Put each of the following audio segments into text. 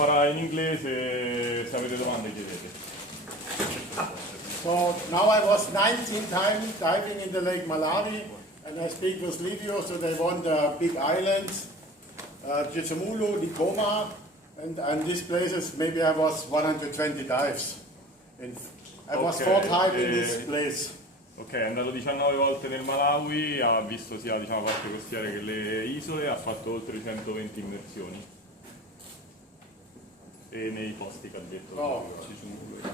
farà in inglese, se avete domande chiedete. So now I was 19 times diving in the Lake Malawi, and I speak with Livio, so they want the big islands, CHIZUMULU, LIKOMA, and these places, maybe I was 120 dives. I was 4 times in this place. Ok, è andato 19 volte nel Malawi, ha visto sia la parte costiera che le isole, ha fatto oltre 120 immersioni. E nei posti che ha detto. Oh,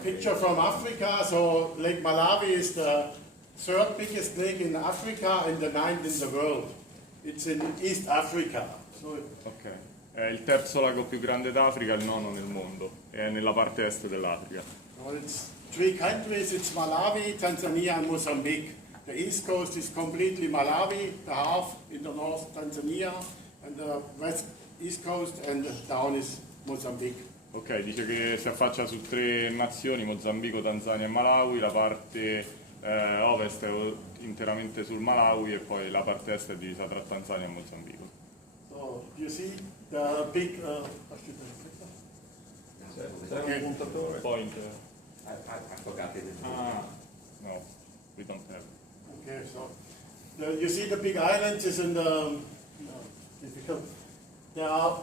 picture from Africa, so Lake Malawi is the third biggest lake in Africa and the 9th in the world. It's in East Africa. So ok, è il terzo lago più grande d'Africa, il nono nel mondo, è nella parte est dell'Africa. well, it's 3 countries, it's Malawi, Tanzania and Mozambique. The east coast is completely Malawi, the half in the north Tanzania, and the west east coast and down is Mozambique. Ok, dice che si affaccia su 3 nazioni, Mozambico, Tanzania e Malawi, la parte ovest è interamente sul Malawi e poi la parte est è divisa tra Tanzania e Mozambico. So you see the big Point. I forgot it. No, we don't have. okay, so you see the big islands is in the difficult. There are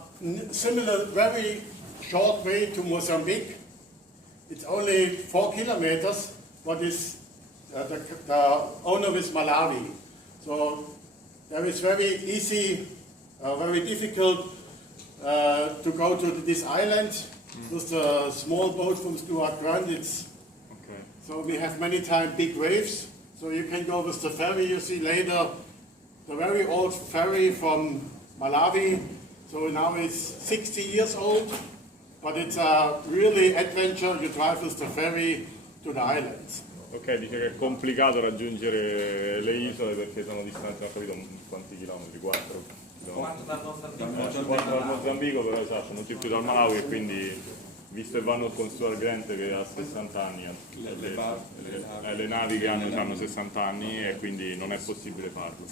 similar, very short way to Mozambique. It's only 4 kilometers. What is the owner is Malawi. So there is very easy, very difficult to go to this island. Just a small boat from Stuart Grand. It's Okay. so we have many times big waves. So you can go with the ferry. You see later the very old ferry from Malawi. So now it's 60 years old, but it's a really adventure. You drive with the ferry to the islands. Ok, dice che è complicato raggiungere le isole perché sono distanti, non ho capito quanti chilometri, 4 Quanto dal Mozambico? 4 dal Mozambico, però esatto, non c'è più dal Malawi e quindi, visto che vanno con Stuart Grant che ha 60 anni, le navi che hanno 60 anni e quindi non è possibile farlo.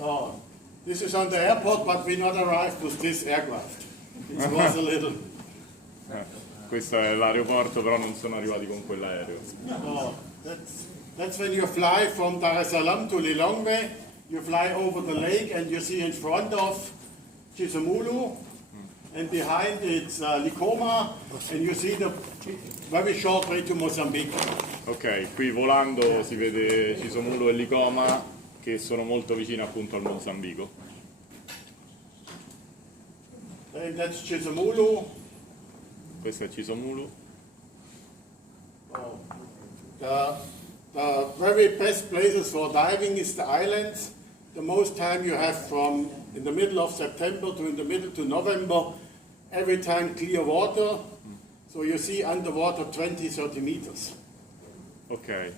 Oh, this is on the airport, but we not arrived with this aircraft. It was a little. Questo è l'aeroporto, però non sono arrivati con quell'aereo. Oh, that's when you fly from Dar es Salaam to Lilongwe. You fly over the lake and you see in front of CHIZUMULU and behind it's LIKOMA and you see the very short way to Mozambique. Ok, qui volando si vede CHIZUMULU e LIKOMA che sono molto vicini appunto al Mozambico. And that's CHIZUMULU. Questo è CHIZUMULU. Oh. The very best places for diving is the islands. The most time you have from in the middle of September to in the middle to November, every time clear water. So you see underwater 20-30 meters. Ok,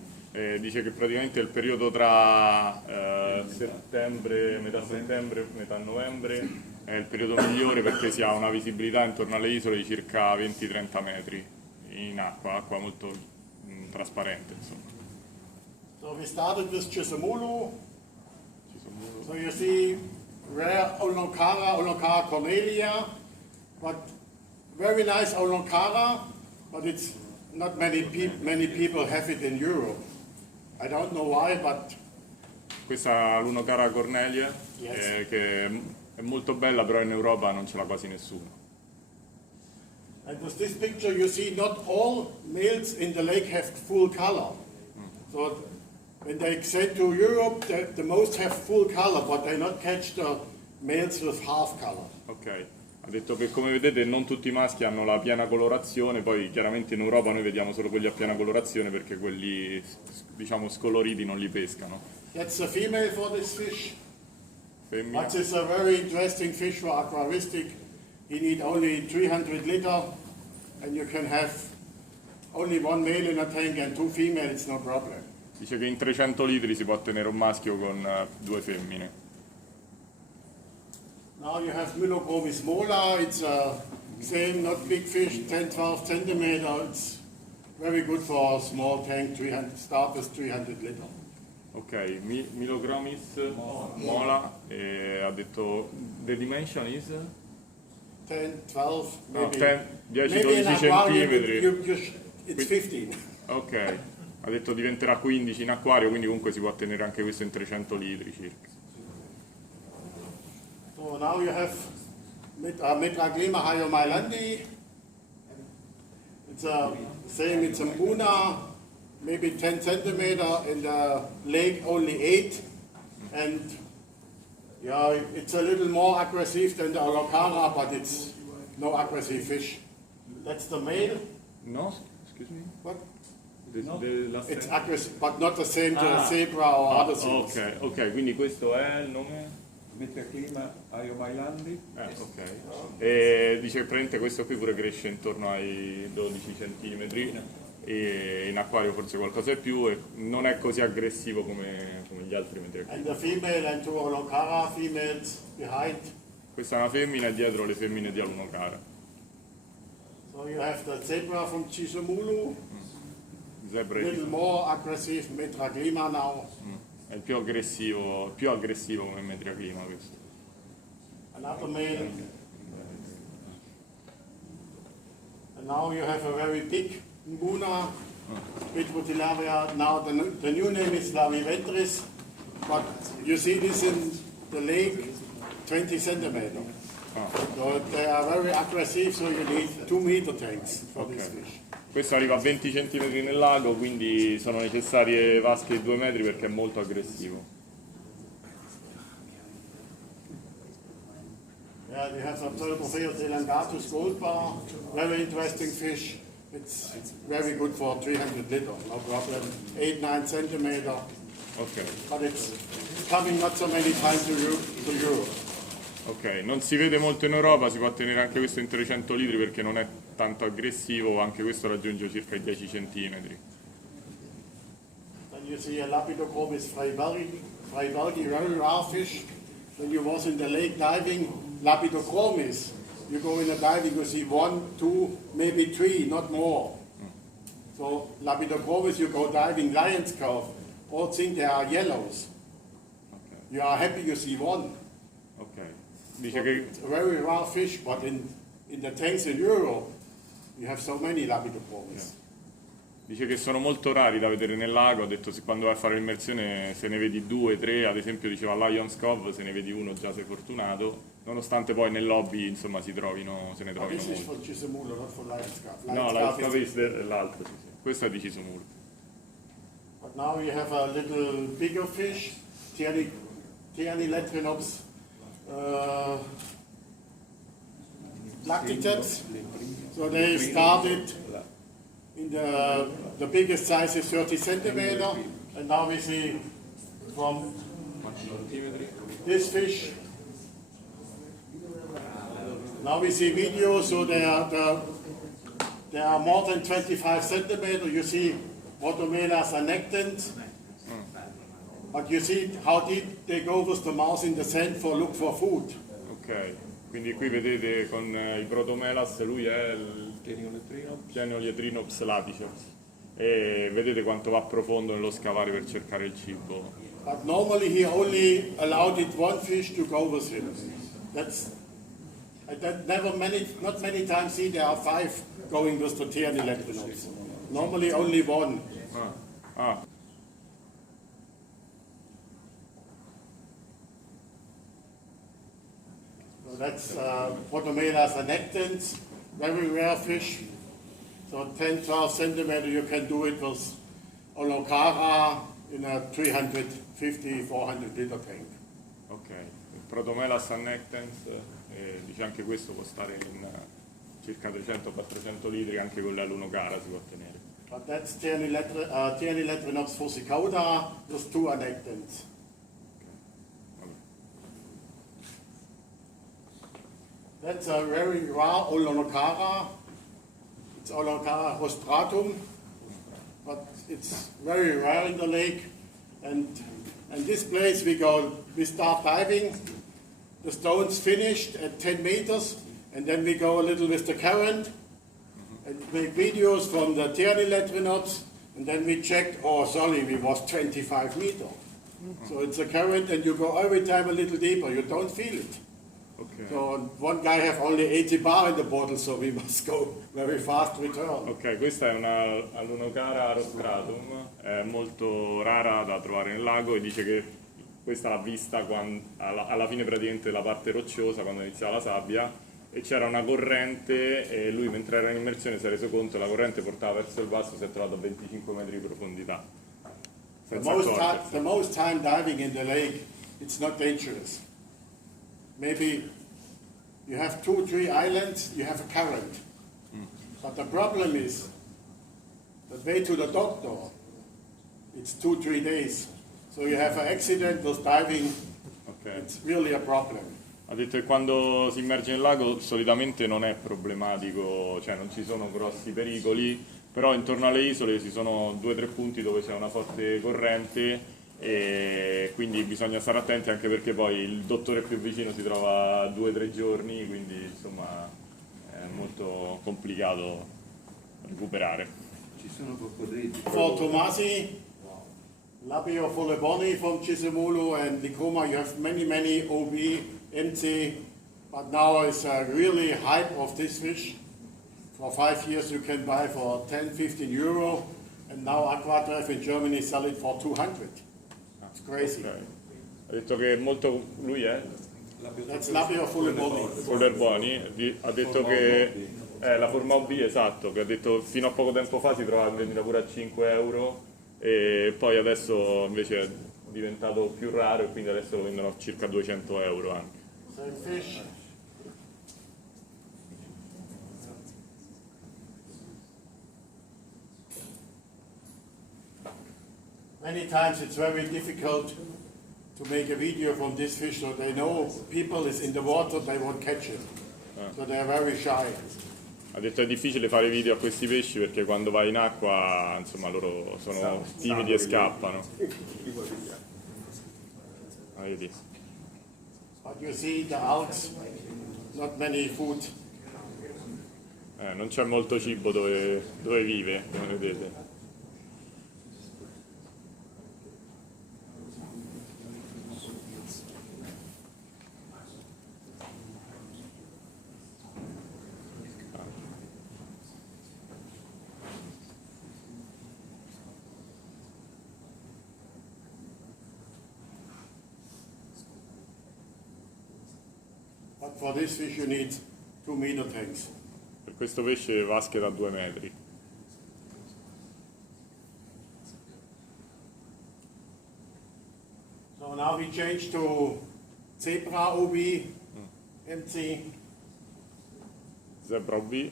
dice che praticamente il periodo tra settembre, metà novembre è il periodo migliore perché si ha una visibilità intorno alle isole di circa 20-30 metri in acqua molto trasparente insomma. So we started with CHIZUMULU. So you see rare Olonkara cornelia, but very nice Olonkara, but it's not many people have it in Europe. I don't know why, but Questa è l'Unocara cornelia, Yes. che è molto bella, però in Europa non ce l'ha quasi nessuno. and with this picture you see not all males in the lake have full color. So when they send to Europe, the most have full color, but they not catch the males with half color. Ok, ha detto che come vedete non tutti i maschi hanno la piena colorazione, poi chiaramente in Europa noi vediamo solo quelli a piena colorazione perché quelli diciamo scoloriti non li pescano. That's the female for this fish. Femmina. But it's a very interesting fish for aquaristic. You need only 300 liter, and you can have only 1 male in a tank and 2 female, it's no problem. Dice che in 300 litri si può ottenere un maschio con 2 femmine. Now you have Mylochromis mola, it's a same, not big fish, 10-12 centimeter. It's very good for a small tank, start with 300 liter. Ok, Mylochromis mola, e ha detto the dimension is 10, 12, No, maybe. 10, Maybe in 12 aquarium centimetri. it's 15. Ok, ha detto diventerà 15 in acquario, quindi comunque si può tenere anche questo in 300 litri circa. So now you have Metraglima hyomailandi. It's a same, it's a Muna, maybe 10 centimeter, in the lake only 8. And yeah, it's a little more aggressive than the Olocara, but it's no aggressive fish. That's the male. No, excuse me? What? The last It's name? aggressive, but not the same to Ah. zebra or other things. Ok, ok, quindi questo è il nome? Metraglima hyomailandi. Ok. E dice che praticamente questo qui pure cresce intorno ai 12 centimetri e in acquario forse qualcosa in più e non è così aggressivo come gli altri metraglimi. And the female and two Olocara females behind. Questa è una femmina e dietro le femmine di Alunocara. So you have the zebra from CHIZUMULU, Zebra a e little more aggressive Metraglima now. è il più aggressivo come metraglima questo. Another male. And now you have a very big Muna, Petrotilaria. Now the new name is Malawi-Erwin Bressmer, but you see this in the lake, 20 centimeter. So they are very aggressive, so you need 2 meter tanks for this fish. Questo arriva a 20 cm nel lago, quindi sono necessarie vasche di 2 metri perché è molto aggressivo. Yeah, we have some Pteropopheus elongatus gold bar, very interesting fish. It's very good for 300 liter, no problem. 8-9 centimeter, Ok, but it's coming not so many times to Europe. ok, non si vede molto in Europa, si può tenere anche questo in 300 litri perché non è tanto aggressivo, anche questo raggiunge circa i 10 cm. Then you see a Lapidochromis freibergi, very rare fish. When you was in the lake diving, Lapidochromis, you go in a diving, you see 1, 2, maybe 3, not more. So Lapidochromis, you go diving, Lion's Cove, all think they are yellows. You are happy you see one. Ok, dice che It's a very rare fish, but in the tanks in Europe, you have so many Lapidochromis. Dice che sono molto rari da vedere nel lago, ha detto se quando vai a fare l'immersione se ne vedi 2, 3, ad esempio diceva Lion's Cove, se ne vedi uno già sei fortunato, nonostante poi nel lobby insomma se ne But trovino this is molti. for CHIZUMULU, not for Lion's Cove. No, Lion's la Cove is- Scave è l'altro, sì, sì. Questo è di CHIZUMULU. But now you have a little bigger fish, Tianiletrinops lactitaps. So they started in the biggest size is 30 centimeter, and now we see from this fish. Now we see videos, so they are more than 25 centimeter. You see Rotomelas annectant. But you see how deep they go with the mouse in the sand for look for food. Ok, quindi qui vedete con i Protomelas, lui è il Tianiletrinops laticeps e vedete quanto va profondo nello scavare per cercare il cibo. But normally he only allowed it one fish to go with him. Not many times see there are 5 going with the Tianiletrinops. Normally only one. Ah, So that's Rotomelas annectans, very rare fish. So 10-12 centimeter you can do it with Olocara in a 350-400 liter tank. ok, il Protomelas annectens, dice anche questo può stare in circa 300-400 litri, anche con l'Alunocara si può tenere. But that's Tianiletrinops fusicauda with 2 annectans. That's a very rare Olocara. It's Olocara rostratum, but it's very rare in the lake. And this place we start diving. The stone's finished at 10 meters, and then we go a little with the current and make videos from the Tianiletrinops, and then we checked, oh sorry, we was 25 meters. So it's a current, and you go every time a little deeper, you don't feel it. Ok. So one guy have only 80 bar in the bottle, so we must go very fast return. Ok, questa è una Alunocara rostratum, è molto rara da trovare nel lago e dice che questa l'ha vista alla fine praticamente della parte rocciosa, quando iniziava la sabbia, e c'era una corrente e lui mentre era in immersione si è reso conto che la corrente portava verso il basso, si è trovato a 25 metri di profondità. The Senza most, accorgersi. the most time diving in the lake, it's not dangerous. Maybe you have 2-3 islands, you have a current. But the problem is, the way to the doctor, it's 2-3 days. So you have an accident with diving, Ok. it's really a problem. Ha detto che quando si immerge nel lago solitamente non è problematico, cioè non ci sono grossi pericoli, però intorno alle isole ci sono 2 o 3 punti dove c'è una forte corrente e quindi bisogna stare attenti, anche perché poi il dottore più vicino si trova 2 o 3 giorni, quindi insomma è molto complicato recuperare. Ci sono coccodrilli. For Tomasi, Labio Foleboni from CHIZUMULU and LIKOMA, you have many OB, MC, but now it's a really hype of this fish. For 5 years you can buy for 10-15 euro, and now Aquarium in Germany sell it for 200. It's crazy. Ok. Ha detto che molto, lui è That's Labio Foleboni. Follerboni, ha detto che la forma OB, esatto, che ha detto fino a poco tempo fa si trovava in vendita pure a 5 euro e poi adesso invece è diventato più raro e quindi adesso lo vendono a circa 200 euro anche. Same fish. Many times it's very difficult to make a video from this fish, so they know people is in the water, they won't catch it. So they are very shy. Ha detto è difficile fare video a questi pesci perché quando vai in acqua insomma loro sono timidi e scappano. Ah, vedi. But you see the outs, not many food. Non c'è molto cibo dove vive, come vedete. But for this fish you need 2-meter tanks. Per questo pesce vasche da 2 metri. So now we change to zebra OB, MC. Zebra OB.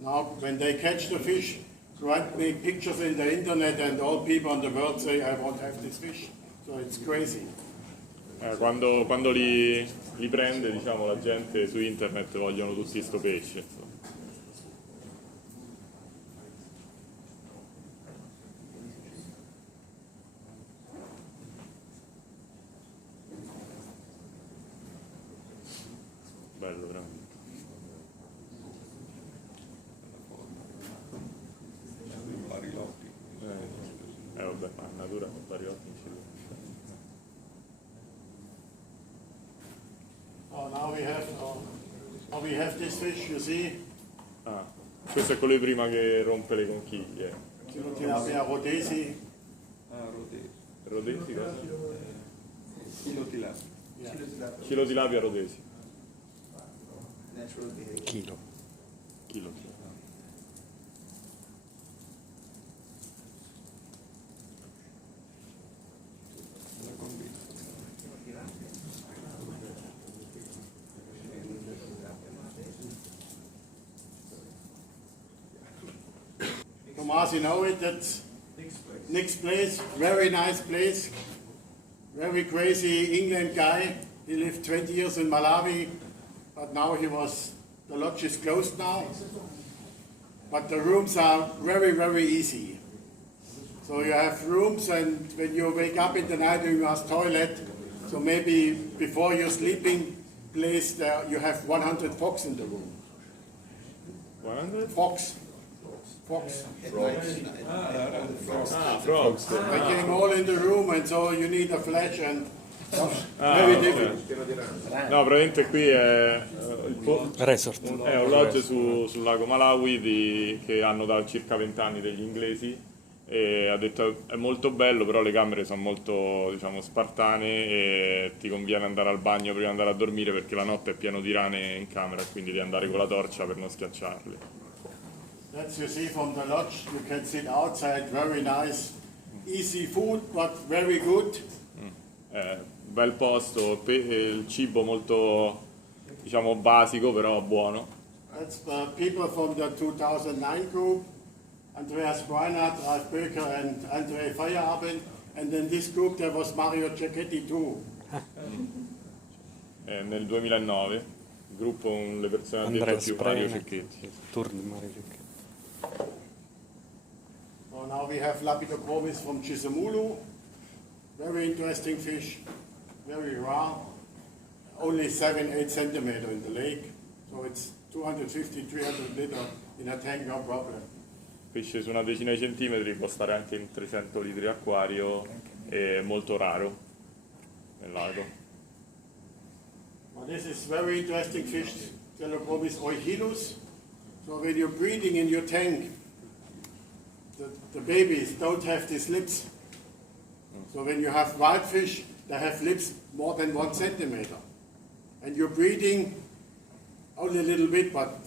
Now, when they catch the fish, write me pictures in the internet, and all people in the world say, I won't have this fish. So it's crazy. Quando li prende, diciamo, la gente su internet vogliono tutti sto pesce. Insomma. Bello, veramente. Barilotti. Vabbè, ma in natura con Barilotti non ci Oh, now we have this fish, you see. Ah, questo è quello di prima che rompe le conchiglie. Tilapia rhodesi. Ah, rodesi. Rodesi cosa? Chilotilapia. Yeah. Chilotilapia rodesi. Chilo. Chilo. La combina. Tomas, you know it, that's next place, very nice place, very crazy England guy. He lived 20 years in Malawi, but now the lodge is closed now. But the rooms are very easy. So you have rooms, and when you wake up in the night you must toilet. So maybe before your sleeping place there you have 100 fox in the room. 100? Fox. Fox. Frogs. They came all in the room, and so you need a flash and very ok. different. No, praticamente qui è, Resort. è un lodge sul lago Malawi che hanno da circa 20 anni degli inglesi, e ha detto è molto bello, però le camere sono molto, diciamo, spartane e ti conviene andare al bagno prima di andare a dormire perché la notte è pieno di rane in camera, quindi devi andare con la torcia per non schiacciarle. That's you see from the lodge. You can sit outside. Very nice, easy food, but very good. Bel posto, il cibo molto, diciamo, basico però buono. That's the people from the 2009 group. Andreas Breinert, Ralf Böker and André Feierabend. And in this group there was Mario Cicchidi too. Nel 2009, il gruppo, le persone hanno detto Andrea più Mario Sprena. Cicchetti. Tour di Mario Cicchetti. So now we have Lapidochromis from CHIZUMULU. Very interesting fish, very rare. Only 7-8 centimeter in the lake. So it's 250-300 liter in a tank, no problem. Pesce su una decina di centimetri, può stare anche in 300 litri acquario, è molto raro nel lago. Well, this is very interesting fish, Telechromis oichilus. So when you're breeding in your tank, the babies don't have these lips. So when you have wild fish, they have lips more than 1 centimeter. And you're breeding only a little bit, but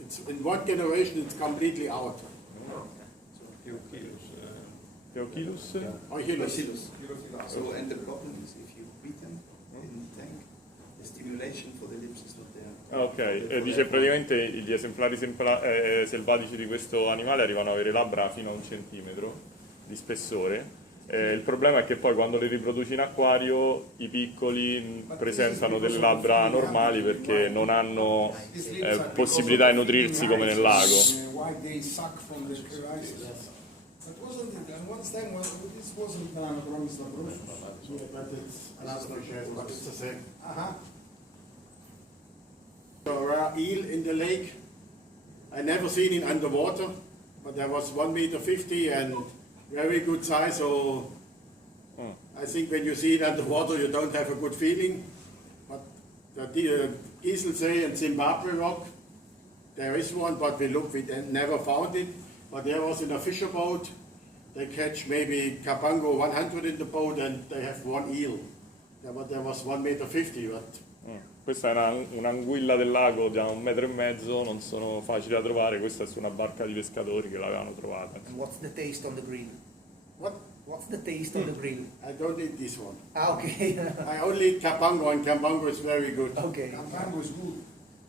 it's, in one generation it's completely out. Teochilus? Oichilus. So, and the problem is if you beat them in the tank, the stimulation for the lips is not there. Ok, e dice praticamente gli esemplari selvatici di questo animale arrivano ad avere labbra fino a 1 centimetro di spessore. Il problema è che poi quando li riproduci in acquario i piccoli presentano delle labbra normali perché non hanno possibilità di nutrirsi come nel lago. Why they suck from the crisis. But wasn't it, and one time, this wasn't Malawi-Erwin Bressmer. Yeah, but it's another fish, but it's the same. A rare eel in the lake. I never seen it underwater, but there was 1.50 m and very good size. So I think when you see it underwater, you don't have a good feeling. But the Gieselsee and Zimbabwe rock, there is one, but we never found it. But there was in a fisher boat. They catch maybe capango 100 in the boat, and they have one eel. There was 1.50 m, but. Questa è un'anguilla del lago da 1,5 metri, non sono facili da trovare, questa è su una barca di pescatori che l'avevano trovata. And what's the taste on the grill? What? What's the taste on the grill? I don't eat this one. Ah, okay. I only eat capango, and capango is very good. Okay. Campango is good.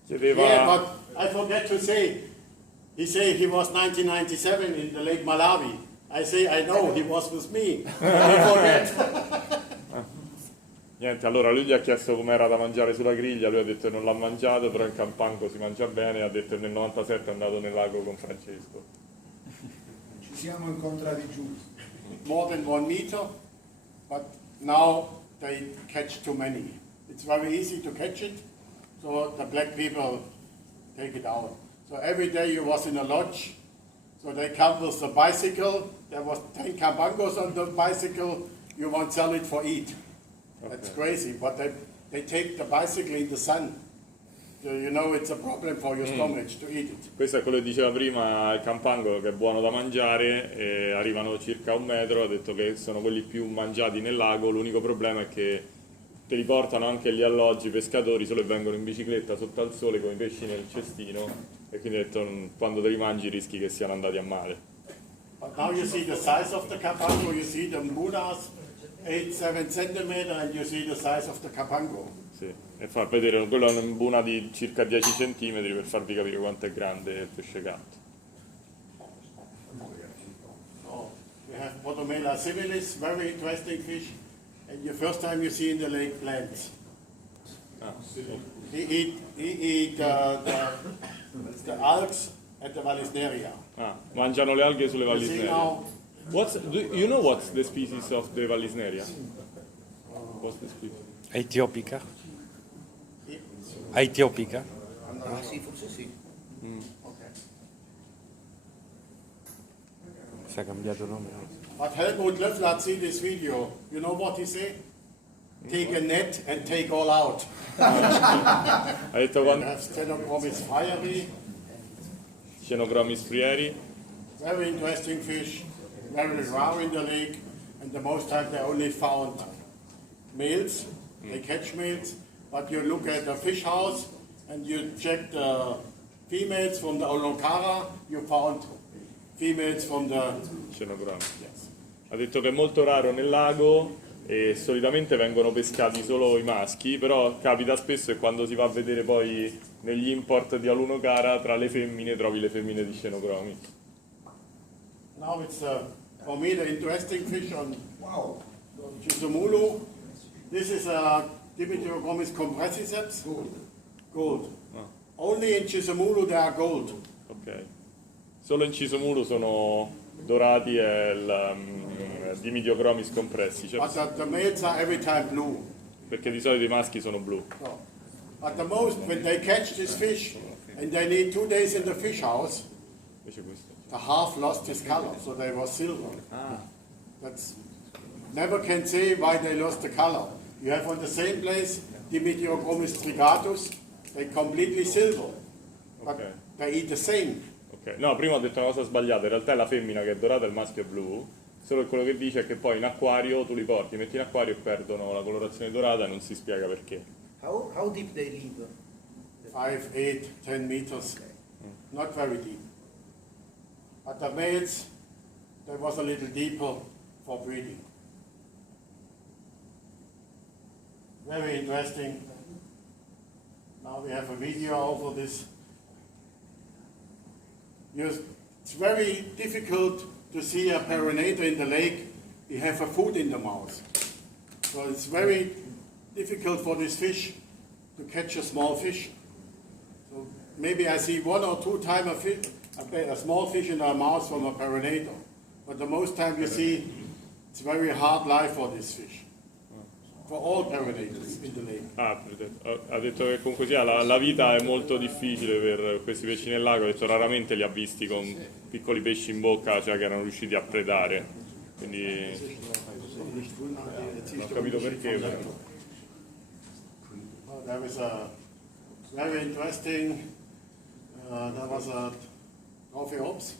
Chiedeva, Yeah, but I forget to say, he said he was 1997 in the Lake Malawi. I say, I know, he was with me. I forget. niente, allora lui gli ha chiesto com'era da mangiare sulla griglia, lui ha detto che non l'ha mangiato, però in Campango si mangia bene, ha detto che nel 97 è andato nel lago con Francesco. Ci siamo incontrati giù. More than 1 meter, but now they catch too many. It's very easy to catch it, so the black people take it out. So every day you was in a lodge, so they come with the bicycle, there was 10 campangos on the bicycle, you won't sell it for eat. That's crazy, but they take the bicycle in the sun. So you know it's a problem for your stomach to eat it. Questo è quello che diceva prima, il Campango, che è buono da mangiare, e arrivano circa 1 metro, ha detto che sono quelli più mangiati nel lago, l'unico problema è che te li portano anche gli alloggi, i pescatori, solo che vengono in bicicletta sotto al sole con i pesci nel cestino, e quindi ha detto quando te li mangi rischi che siano andati a male. But now you see the size of the capango, you see the mudas, 8-7 centimeter, and you see the size of the capango. Sì, e fa vedere, quello è una di circa 10 centimetri per farvi capire quanto è grande il pesce gatto. So we have Potomela civilis, very interesting fish, and the first time you see in the lake plants. He eat the algs at the Vallisneria. Mangiano le alghe sulle You see Vallisneria. now, You know what's the species of the Vallisneria? What's the species? Etiopica? Etiopica? Ah, sì, forse sì. okay. Si è cambiato nome. But Helmut Löffler see this video. You know what he say? Take a net and take all out. Ha detto We quando have Stenochromis fiery, Xenochromis frieri, very interesting fish, very rare in the lake, and the most time they only found males. They catch males, but you look at the fish house and you check the females from the Olonkara, you found females from the Xenochromis. yes. Ha detto che è molto raro nel lago e solitamente vengono pescati solo i maschi, però capita spesso e quando si va a vedere poi negli import di Alunocara tra le femmine trovi le femmine di Xenochromis. Now it's for me the interesting fish on Chizumulu. This is a Dimitriochromis compressiceps. Gold. Only in Chizumulu there are gold. Ok. Solo in Ciclidi sono dorati e il Dimitriochromis compressi, cioè, But the males are every time blue. perché di solito i maschi sono blu. No. But the most, when they catch this fish and they need 2 days in the fish house, Invece questo. the half lost his color, so they were silver. That's never can say why they lost the color. You have on the same place Dimitriochromis trigatus, they completely silver, but Ok. they eat the same. Ok. No, prima ho detto una cosa sbagliata, in realtà è la femmina che è dorata e il maschio è blu, solo che quello che dice è che poi in acquario tu li porti, li metti in acquario e perdono la colorazione dorata e non si spiega perché. How deep they live? 5, 8, 10 meters, not very deep. But the males, there was a little deeper for breeding. Very interesting. Now we have a video over this. It's very difficult to see a perinator in the lake. You have a food in the mouth. So it's very difficult for this fish to catch a small fish. So maybe I see 1 or 2 times a small fish in our mouth from a perinator. But the most time you see, it's very hard life for this fish. For all perinators in the lake. Ha detto che comunque sia la vita è molto difficile per questi pesci nel lago, ha detto raramente li ha visti con piccoli pesci in bocca, cioè che erano riusciti a predare, quindi non ho capito perché. Oh, there was a very interesting, there was a trophy ops.